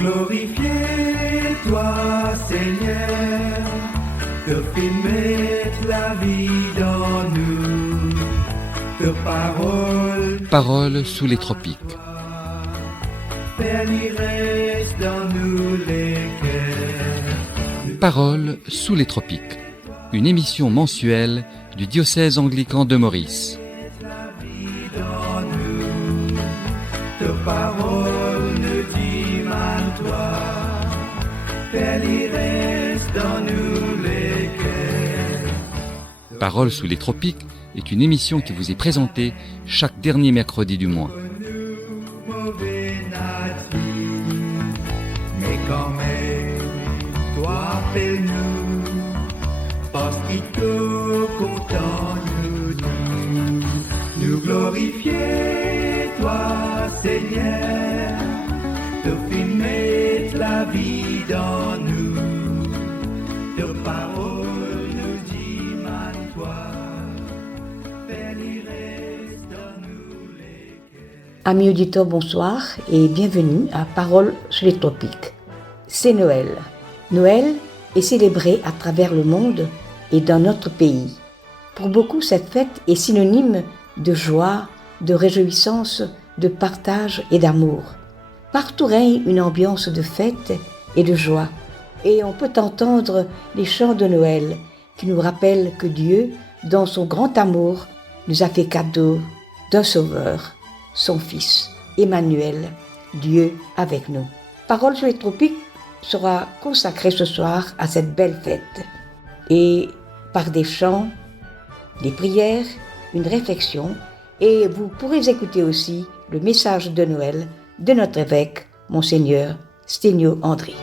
glorifier toi, Seigneur, te fais mettre la vie dans nous, te Paroles sous les tropiques. Père, il reste dans nous les cœurs. Paroles sous les tropiques. Une émission mensuelle du diocèse anglican de Maurice. Dans nous, te parole ne dit mal toi, Père, il reste dans nous les cœurs. Paroles sous les tropiques est une émission qui vous est présentée chaque dernier mercredi du mois. Nous, mauvais nature, mais quand même, toi appelle-nous, parce qu'il te content nous glorifier, toi, Seigneur, te fais mettre la vie dans nous, te parole nous dit mal toi, Père, il reste dans nous les cœurs. Amis auditeurs, bonsoir et bienvenue à Paroles sous les tropiques. C'est Noël. Noël est célébré à travers le monde et dans notre pays. Pour beaucoup, cette fête est synonyme de joie, de réjouissance, de partage et d'amour. Partout règne une ambiance de fête et de joie, et on peut entendre les chants de Noël qui nous rappellent que Dieu, dans son grand amour, nous a fait cadeau d'un Sauveur, son Fils, Emmanuel, Dieu avec nous. Paroles sur les tropiques sera consacrée ce soir à cette belle fête, et par des chants, des prières, une réflexion, et vous pourrez écouter aussi le message de Noël de notre évêque, Monseigneur Sténio Andry.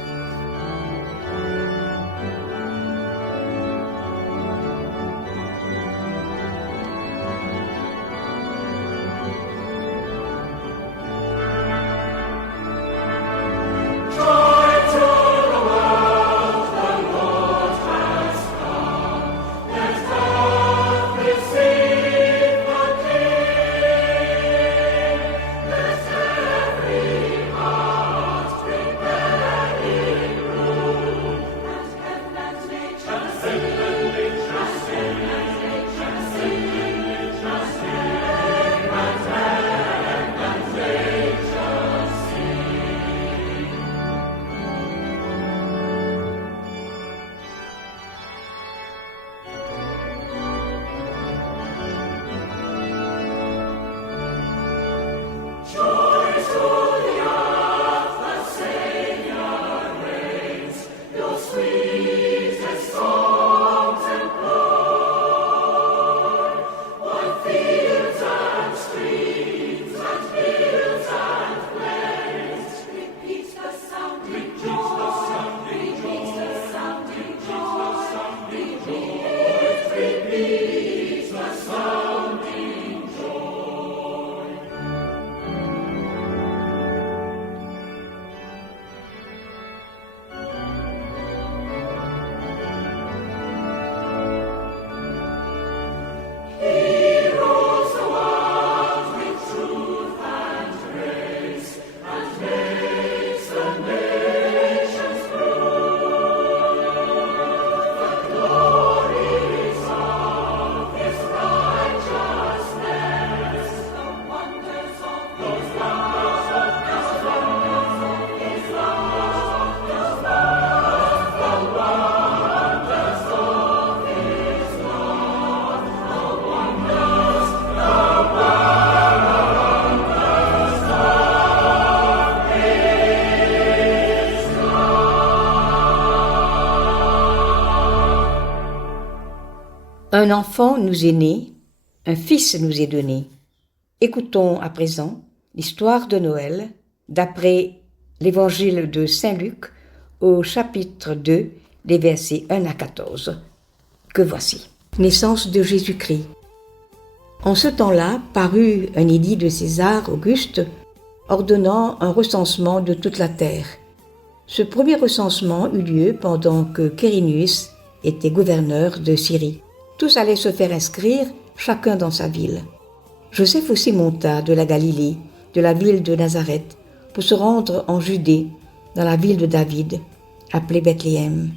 Un enfant nous est né, un fils nous est donné. Écoutons à présent l'histoire de Noël d'après l'évangile de Saint Luc au chapitre 2, les versets 1 à 14, que voici. Naissance de Jésus-Christ. En ce temps-là parut un édit de César Auguste ordonnant un recensement de toute la terre. Ce premier recensement eut lieu pendant que Quirinius était gouverneur de Syrie. Tous allaient se faire inscrire, chacun dans sa ville. Joseph aussi monta de la Galilée, de la ville de Nazareth, pour se rendre en Judée, dans la ville de David, appelée Bethléem,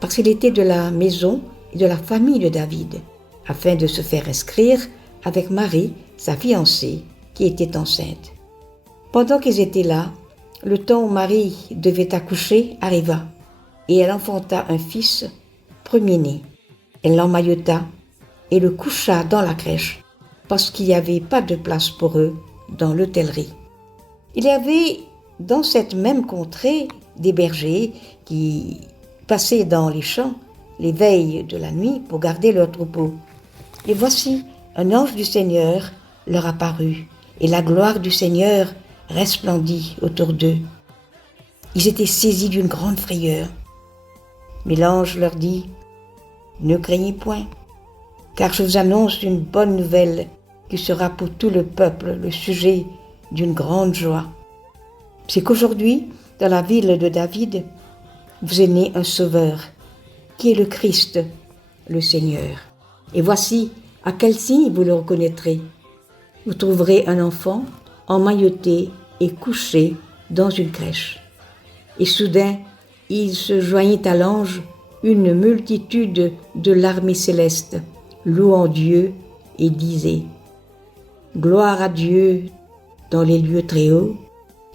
parce qu'il était de la maison et de la famille de David, afin de se faire inscrire avec Marie, sa fiancée, qui était enceinte. Pendant qu'ils étaient là, le temps où Marie devait accoucher arriva, et elle enfanta un fils premier-né. Elle l'emmaillota et le coucha dans la crèche, parce qu'il n'y avait pas de place pour eux dans l'hôtellerie. Il y avait dans cette même contrée des bergers qui passaient dans les champs les veilles de la nuit pour garder leurs troupeaux. Et voici, un ange du Seigneur leur apparut, et la gloire du Seigneur resplendit autour d'eux. Ils étaient saisis d'une grande frayeur. Mais l'ange leur dit : « Ne craignez point, car je vous annonce une bonne nouvelle qui sera pour tout le peuple le sujet d'une grande joie. C'est qu'aujourd'hui, dans la ville de David, vous est né un sauveur, qui est le Christ, le Seigneur. Et voici à quel signe vous le reconnaîtrez. Vous trouverez un enfant emmailloté et couché dans une crèche. » Et soudain, il se joignit à l'ange une multitude de l'armée céleste, louant Dieu et disait : « Gloire à Dieu dans les lieux très hauts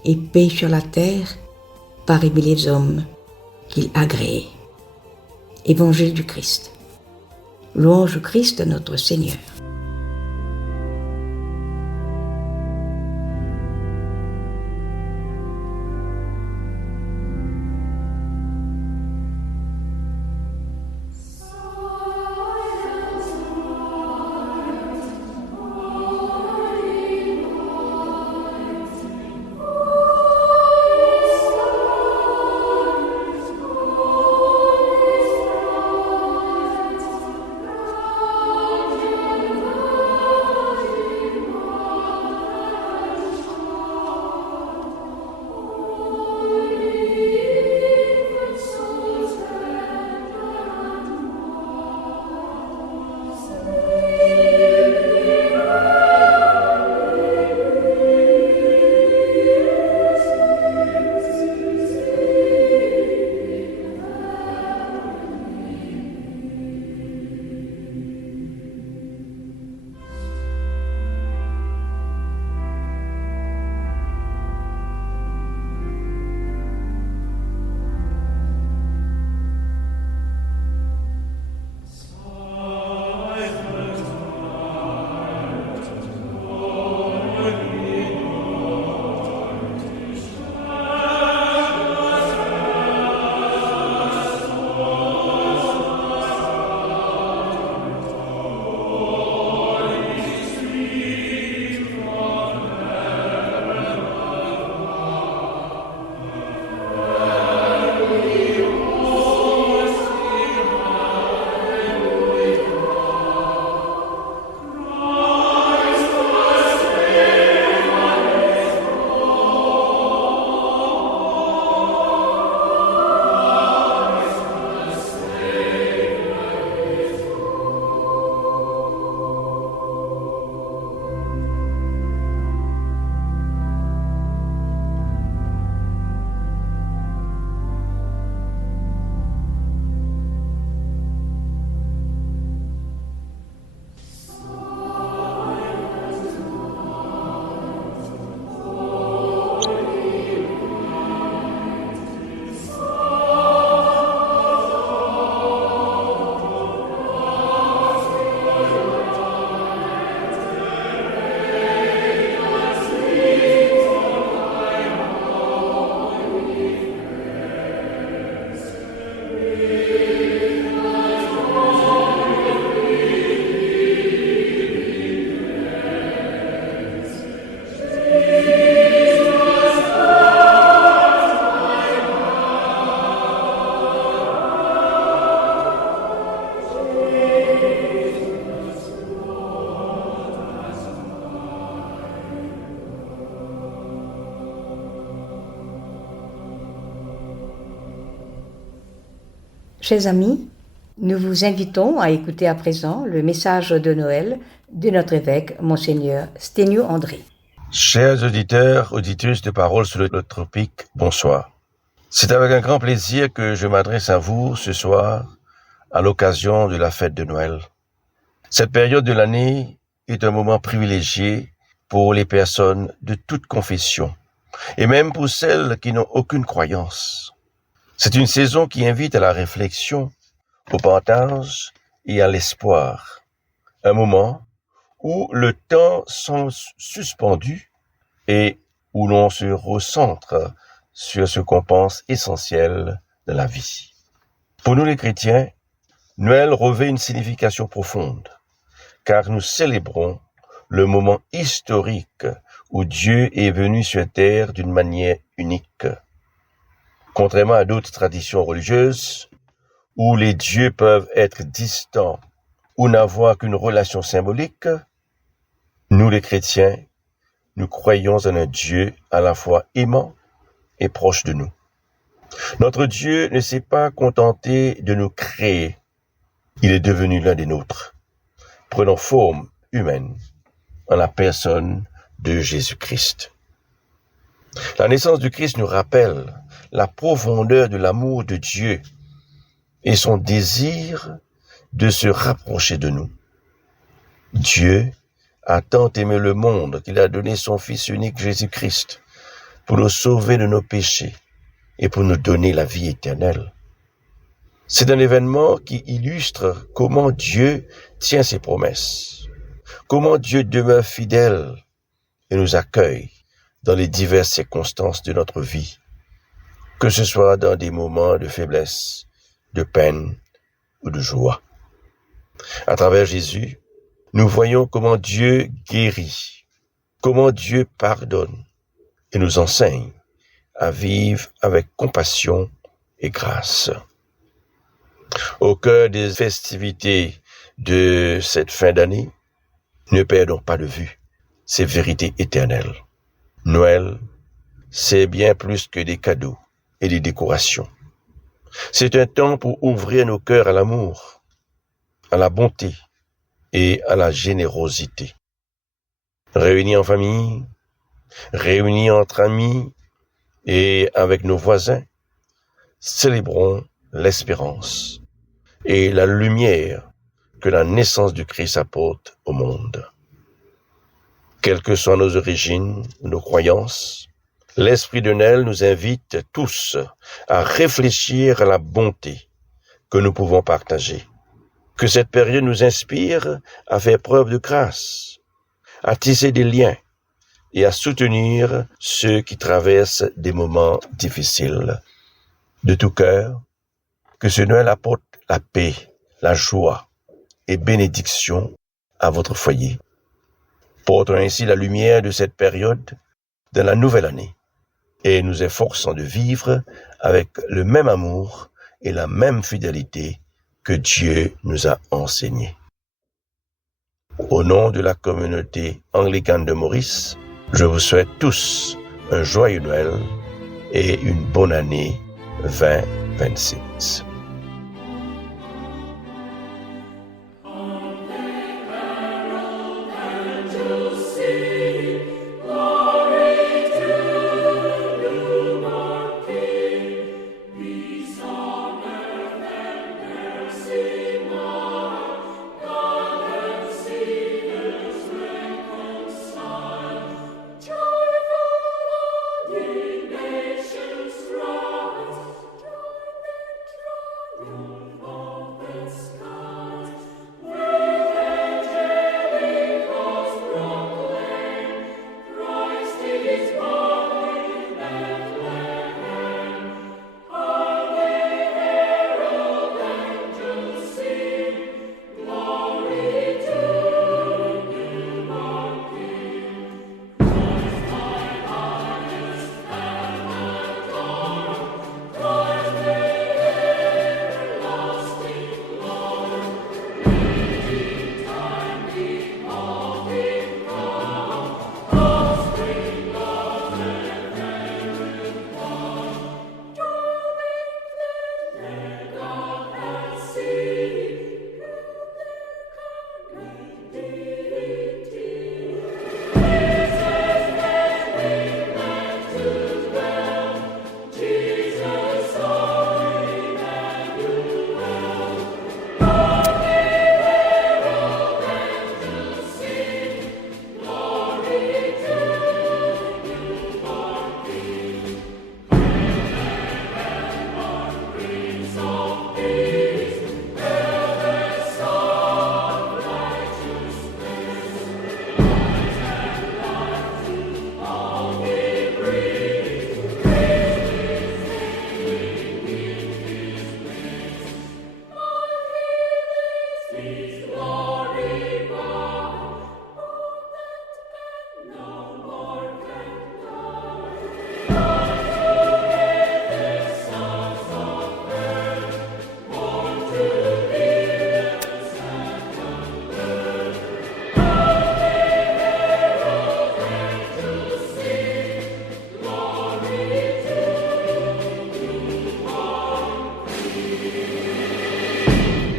et paix sur la terre parmi les hommes qu'il agrée. » Évangile du Christ. Louange au Christ notre Seigneur. Chers amis, nous vous invitons à écouter à présent le message de Noël de notre évêque, Monseigneur Sténio André. Chers auditeurs, auditrices de Paroles sur le tropique, bonsoir. C'est avec un grand plaisir que je m'adresse à vous ce soir à l'occasion de la fête de Noël. Cette période de l'année est un moment privilégié pour les personnes de toute confession et même pour celles qui n'ont aucune croyance. C'est une saison qui invite à la réflexion, au partage et à l'espoir. Un moment où le temps semble suspendu et où l'on se recentre sur ce qu'on pense essentiel de la vie. Pour nous les chrétiens, Noël revêt une signification profonde, car nous célébrons le moment historique où Dieu est venu sur terre d'une manière unique. Contrairement à d'autres traditions religieuses, où les dieux peuvent être distants ou n'avoir qu'une relation symbolique, nous les chrétiens, nous croyons en un Dieu à la fois aimant et proche de nous. Notre Dieu ne s'est pas contenté de nous créer, il est devenu l'un des nôtres, prenant forme humaine en la personne de Jésus-Christ. La naissance du Christ nous rappelle la profondeur de l'amour de Dieu et son désir de se rapprocher de nous. Dieu a tant aimé le monde qu'il a donné son Fils unique Jésus-Christ pour nous sauver de nos péchés et pour nous donner la vie éternelle. C'est un événement qui illustre comment Dieu tient ses promesses, comment Dieu demeure fidèle et nous accueille dans les diverses circonstances de notre vie, que ce soit dans des moments de faiblesse, de peine ou de joie. À travers Jésus, nous voyons comment Dieu guérit, comment Dieu pardonne et nous enseigne à vivre avec compassion et grâce. Au cœur des festivités de cette fin d'année, ne perdons pas de vue ces vérités éternelles. Noël, c'est bien plus que des cadeaux et des décorations. C'est un temps pour ouvrir nos cœurs à l'amour, à la bonté et à la générosité. Réunis en famille, réunis entre amis et avec nos voisins, célébrons l'espérance et la lumière que la naissance du Christ apporte au monde. Quelles que soient nos origines, nos croyances, l'Esprit de Noël nous invite tous à réfléchir à la bonté que nous pouvons partager. Que cette période nous inspire à faire preuve de grâce, à tisser des liens et à soutenir ceux qui traversent des moments difficiles. De tout cœur, que ce Noël apporte la paix, la joie et bénédiction à votre foyer. Portons ainsi la lumière de cette période dans la nouvelle année et nous efforçons de vivre avec le même amour et la même fidélité que Dieu nous a enseigné. Au nom de la communauté anglicane de Maurice, je vous souhaite tous un joyeux Noël et une bonne année 2026.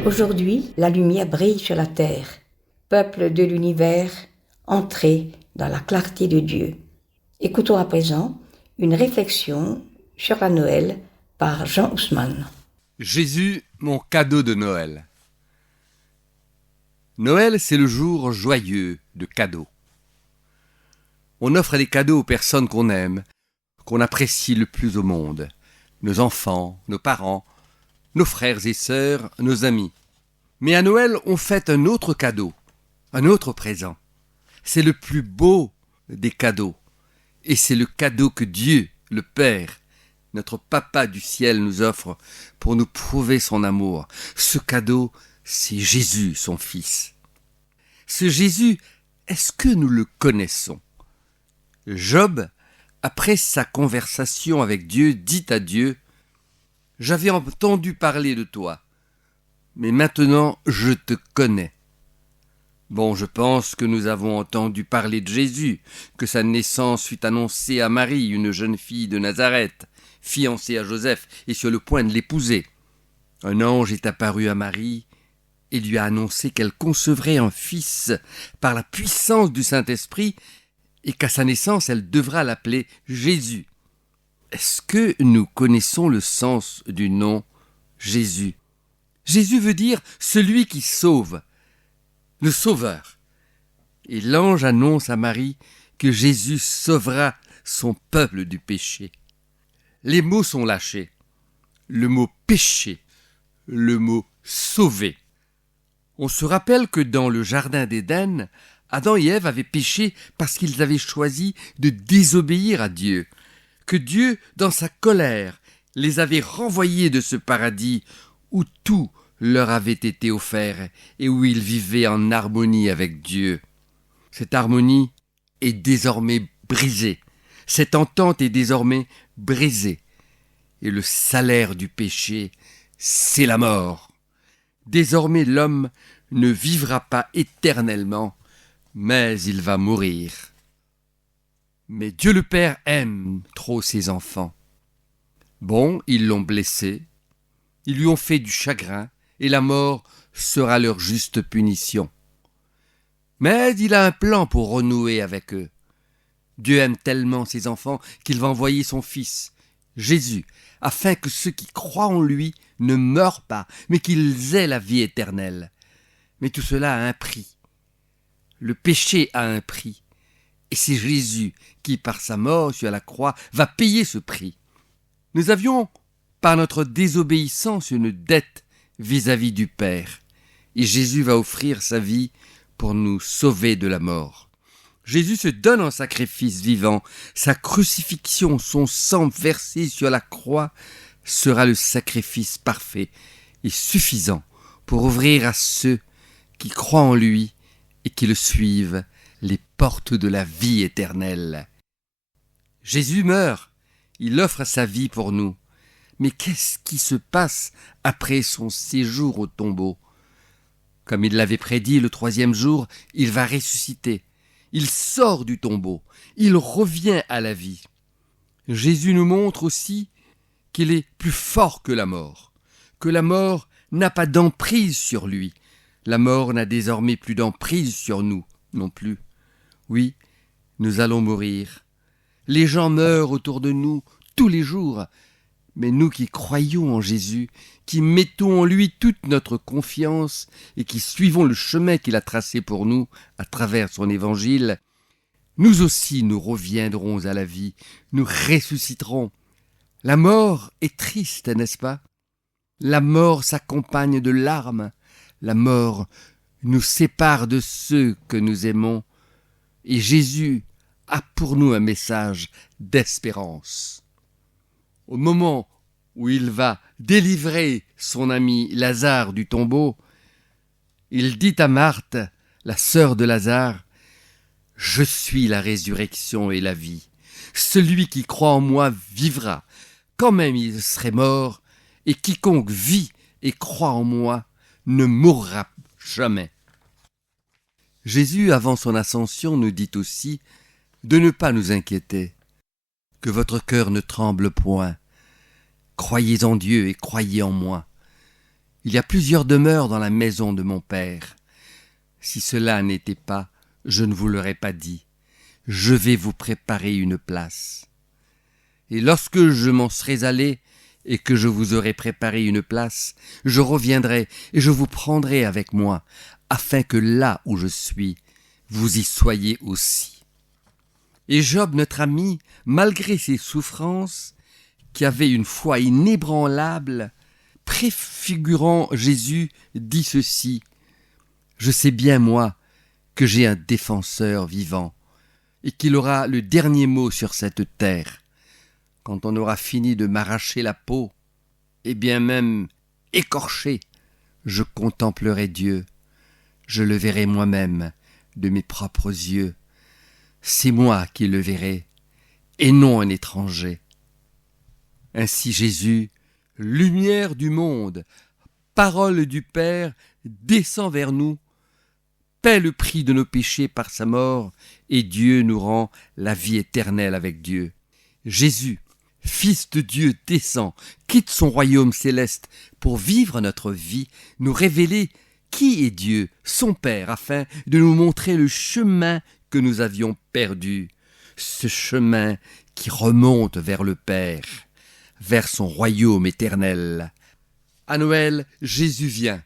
Aujourd'hui, la lumière brille sur la terre. Peuple de l'univers, entrez dans la clarté de Dieu. Écoutons à présent une réflexion sur la Noël par Jean Haussmann. Jésus, mon cadeau de Noël. Noël, c'est le jour joyeux de cadeaux. On offre des cadeaux aux personnes qu'on aime, qu'on apprécie le plus au monde. Nos enfants, nos parents, nos frères et sœurs, nos amis. Mais à Noël, on fête un autre cadeau, un autre présent. C'est le plus beau des cadeaux. Et c'est le cadeau que Dieu, le Père, notre Papa du ciel, nous offre pour nous prouver son amour. Ce cadeau, c'est Jésus, son Fils. Ce Jésus, est-ce que nous le connaissons? Job, après sa conversation avec Dieu, dit à Dieu: « J'avais entendu parler de toi, mais maintenant je te connais. » Bon, je pense que nous avons entendu parler de Jésus, que sa naissance fut annoncée à Marie, une jeune fille de Nazareth, fiancée à Joseph et sur le point de l'épouser. Un ange est apparu à Marie et lui a annoncé qu'elle concevrait un fils par la puissance du Saint-Esprit et qu'à sa naissance, elle devra l'appeler Jésus. Est-ce que nous connaissons le sens du nom Jésus? Jésus veut dire celui qui sauve, le Sauveur. Et l'ange annonce à Marie que Jésus sauvera son peuple du péché. Les mots sont lâchés. Le mot péché, le mot sauver. On se rappelle que dans le jardin d'Éden, Adam et Ève avaient péché parce qu'ils avaient choisi de désobéir à Dieu, que Dieu, dans sa colère, les avait renvoyés de ce paradis où tout leur avait été offert et où ils vivaient en harmonie avec Dieu. Cette harmonie est désormais brisée, cette entente est désormais brisée, et le salaire du péché, c'est la mort. Désormais l'homme ne vivra pas éternellement, mais il va mourir. Mais Dieu le Père aime trop ses enfants. Bon, ils l'ont blessé, ils lui ont fait du chagrin, et la mort sera leur juste punition. Mais il a un plan pour renouer avec eux. Dieu aime tellement ses enfants qu'il va envoyer son Fils, Jésus, afin que ceux qui croient en lui ne meurent pas, mais qu'ils aient la vie éternelle. Mais tout cela a un prix. Le péché a un prix, et c'est Jésus qui, par sa mort sur la croix, va payer ce prix. Nous avions, par notre désobéissance, une dette vis-à-vis du Père, et Jésus va offrir sa vie pour nous sauver de la mort. Jésus se donne en sacrifice vivant. Sa crucifixion, son sang versé sur la croix, sera le sacrifice parfait et suffisant pour ouvrir à ceux qui croient en lui et qui le suivent les portes de la vie éternelle. Jésus meurt, il offre sa vie pour nous. Mais qu'est-ce qui se passe après son séjour au tombeau? Comme il l'avait prédit, le 3e jour, il va ressusciter. Il sort du tombeau, il revient à la vie. Jésus nous montre aussi qu'il est plus fort que la mort n'a pas d'emprise sur lui. La mort n'a désormais plus d'emprise sur nous non plus. Oui, nous allons mourir. Les gens meurent autour de nous tous les jours. Mais nous qui croyons en Jésus, qui mettons en lui toute notre confiance et qui suivons le chemin qu'il a tracé pour nous à travers son évangile, nous aussi nous reviendrons à la vie, nous ressusciterons. La mort est triste, n'est-ce pas? La mort s'accompagne de larmes. La mort nous sépare de ceux que nous aimons. Et Jésus a pour nous un message d'espérance. Au moment où il va délivrer son ami Lazare du tombeau, il dit à Marthe, la sœur de Lazare, « Je suis la résurrection et la vie. Celui qui croit en moi vivra, quand même il serait mort, et quiconque vit et croit en moi ne mourra jamais. » Jésus, avant son ascension, nous dit aussi de ne pas nous inquiéter, que votre cœur ne tremble point. Croyez en Dieu et croyez en moi. Il y a plusieurs demeures dans la maison de mon Père. Si cela n'était pas, je ne vous l'aurais pas dit. Je vais vous préparer une place. Et lorsque je m'en serai allé, et que je vous aurai préparé une place, je reviendrai et je vous prendrai avec moi, afin que là où je suis, vous y soyez aussi. Et Job, notre ami, malgré ses souffrances, qui avait une foi inébranlable, préfigurant Jésus, dit ceci: « Je sais bien, moi, que j'ai un défenseur vivant, et qu'il aura le dernier mot sur cette terre. Quand on aura fini de m'arracher la peau, et bien même écorché, je contemplerai Dieu, je le verrai moi-même de mes propres yeux. C'est moi qui le verrai, et non un étranger. » Ainsi Jésus, lumière du monde, parole du Père, descend vers nous, paie le prix de nos péchés par sa mort, et Dieu nous rend la vie éternelle avec Dieu. Jésus, Fils de Dieu, descend, quitte son royaume céleste pour vivre notre vie, nous révéler qui est Dieu, son Père, afin de nous montrer le chemin que nous avions perdu, ce chemin qui remonte vers le Père, vers son royaume éternel. À Noël, Jésus vient.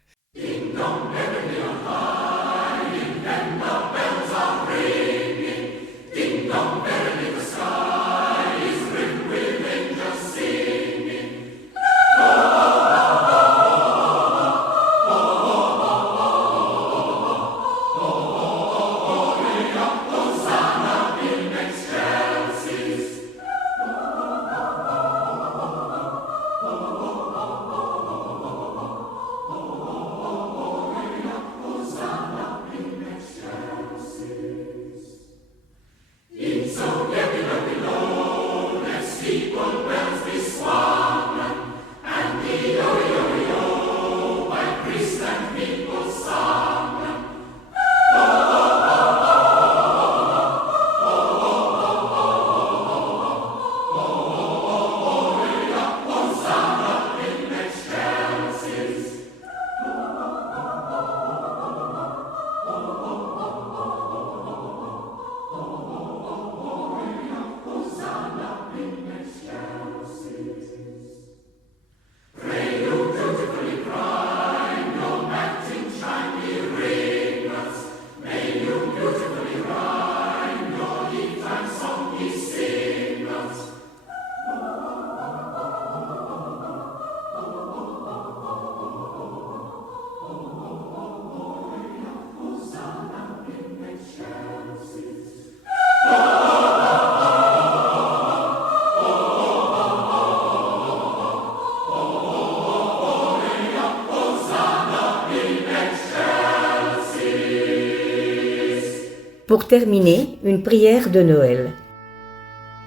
Pour terminer, une prière de Noël.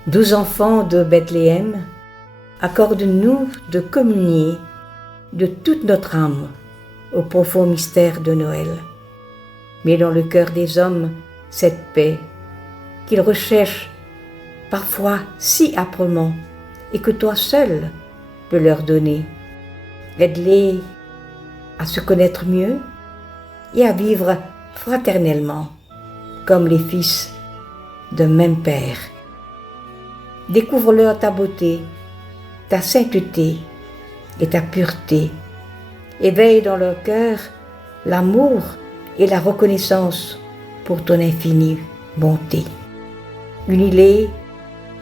Doux enfants de Bethléem, accorde-nous de communier de toute notre âme au profond mystère de Noël. Mets dans le cœur des hommes cette paix qu'ils recherchent parfois si âprement et que toi seul peux leur donner. Aide-les à se connaître mieux et à vivre fraternellement comme les fils d'un même Père. Découvre-leur ta beauté, ta sainteté et ta pureté. Éveille dans leur cœur l'amour et la reconnaissance pour ton infinie bonté. Unis-les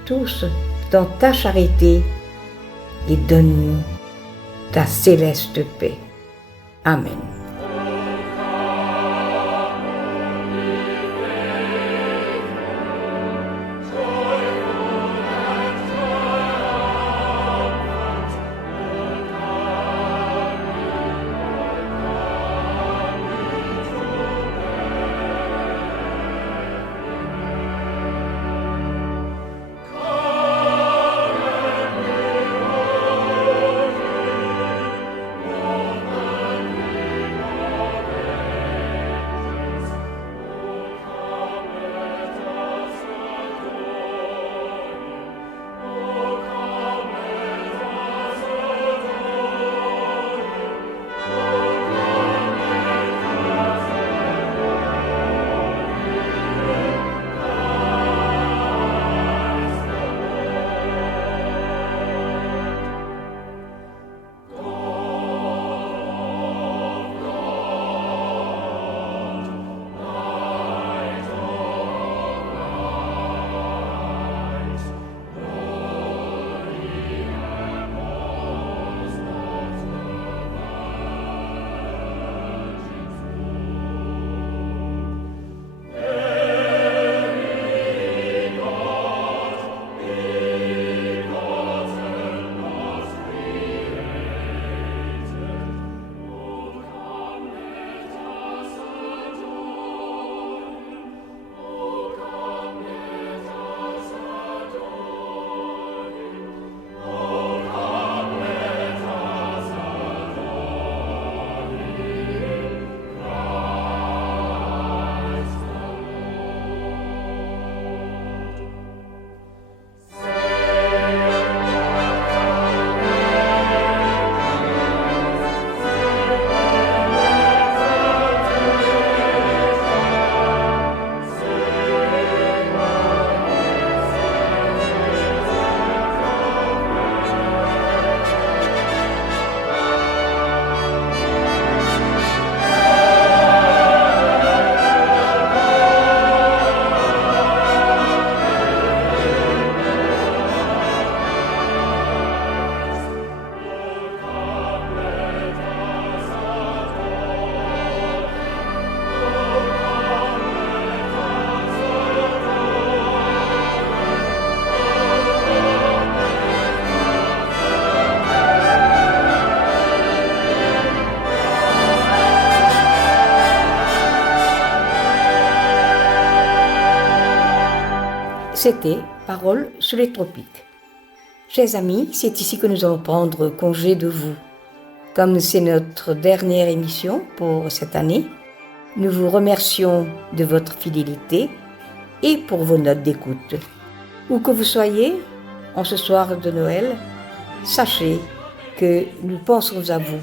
tous dans ta charité et donne-nous ta céleste paix. Amen. C'était Paroles sur les tropiques. Chers amis, c'est ici que nous allons prendre congé de vous. Comme c'est notre dernière émission pour cette année, nous vous remercions de votre fidélité et pour vos notes d'écoute. Où que vous soyez, en ce soir de Noël, sachez que nous pensons à vous,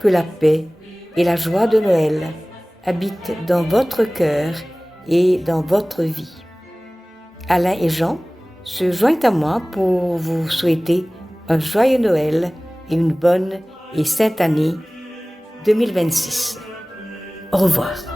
que la paix et la joie de Noël habitent dans votre cœur et dans votre vie. Alain et Jean se joignent à moi pour vous souhaiter un joyeux Noël et une bonne et sainte année 2026. Au revoir.